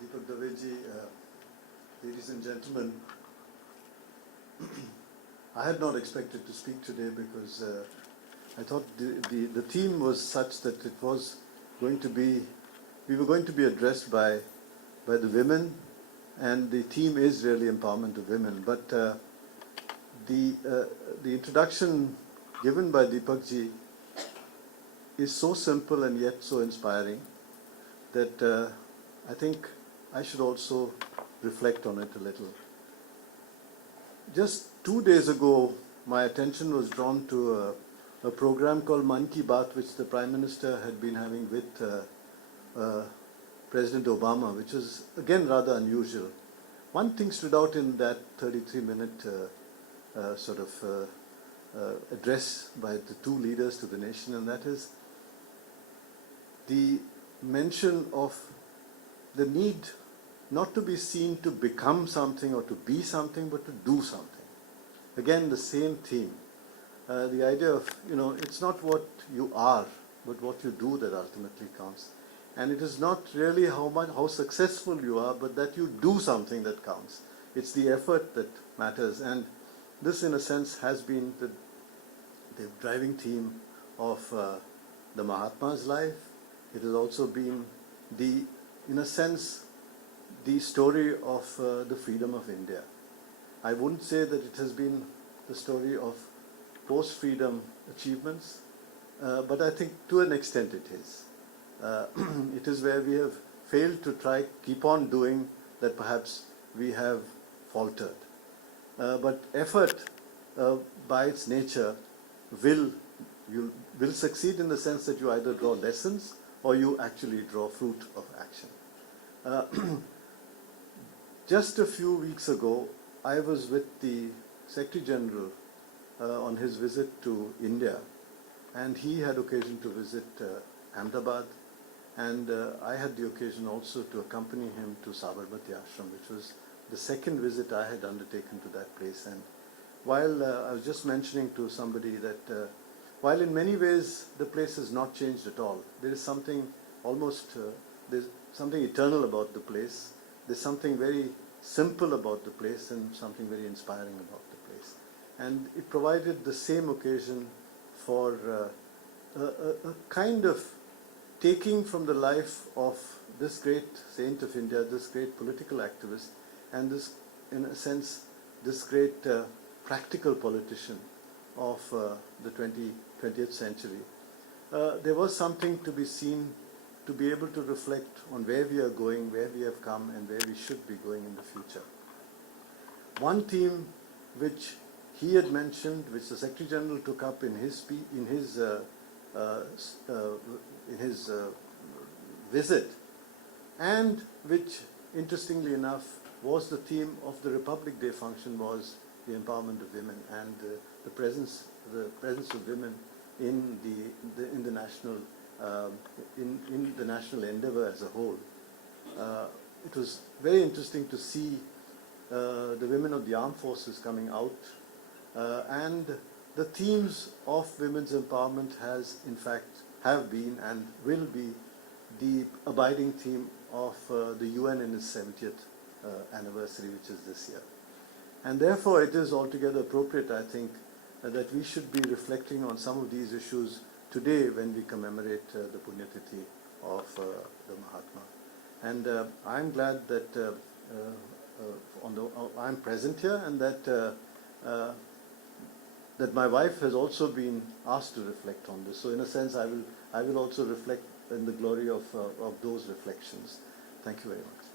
Deepak Daveji, ladies and gentlemen, I had not expected to speak today because I thought the theme was such that it was going to be, we were going to be addressed by the women, and the theme is really empowerment of women. But the introduction given by Deepak ji is so simple and yet so inspiring that I think I should also reflect on it a little. Just 2 days ago, my attention was drawn to a program called Man Ki Baat, which the Prime Minister had been having with President Obama, which was again rather unusual. One thing stood out in that 33-minute address by the two leaders to the nation, and that is the mention of the need not to be seen to become something or to be something, but to do something. Again, the same theme. The idea of, it's not what you are, but what you do that ultimately counts. And it is not really how successful you are, but that you do something that counts. It's the effort that matters. And this, in a sense, has been the driving theme of the Mahatma's life. It has also been in a sense, the story of the freedom of India. I wouldn't say that it has been the story of post-freedom achievements, but I think to an extent it is. It is where we have failed to keep on doing that perhaps we have faltered. But effort, by its nature, will succeed in the sense that you either draw lessons or you actually draw fruit of action. Just a few weeks ago, I was with the Secretary General on his visit to India, and he had occasion to visit Ahmedabad, and I had the occasion also to accompany him to Sabarmati Ashram, which was the second visit I had undertaken to that place. And while I was just mentioning to somebody that while in many ways the place has not changed at all, there is something there's something eternal about the place. There's something very simple about the place and something very inspiring about the place. And it provided the same occasion for a kind of taking from the life of this great saint of India, this great political activist, and this, in a sense, this great practical politician of the 20th century. There was something to be seen, to be able to reflect on where we are going, where we have come, and where we should be going in the future. One theme which he had mentioned, which the Secretary General took up in his visit, and which, interestingly enough, was the theme of the Republic Day function, was the empowerment of women and the presence of women in the national in the national endeavor as a whole. It was very interesting to see the women of the armed forces coming out, and the themes of women's empowerment have been and will be the abiding theme of the UN in its 70th anniversary, which is this year. And therefore it is altogether appropriate, I think, that we should be reflecting on some of these issues today when we commemorate the Punya Tithi of the Mahatma. And I'm glad that I'm present here, and that my wife has also been asked to reflect on this. So in a sense, I will also reflect in the glory of those reflections. Thank you very much.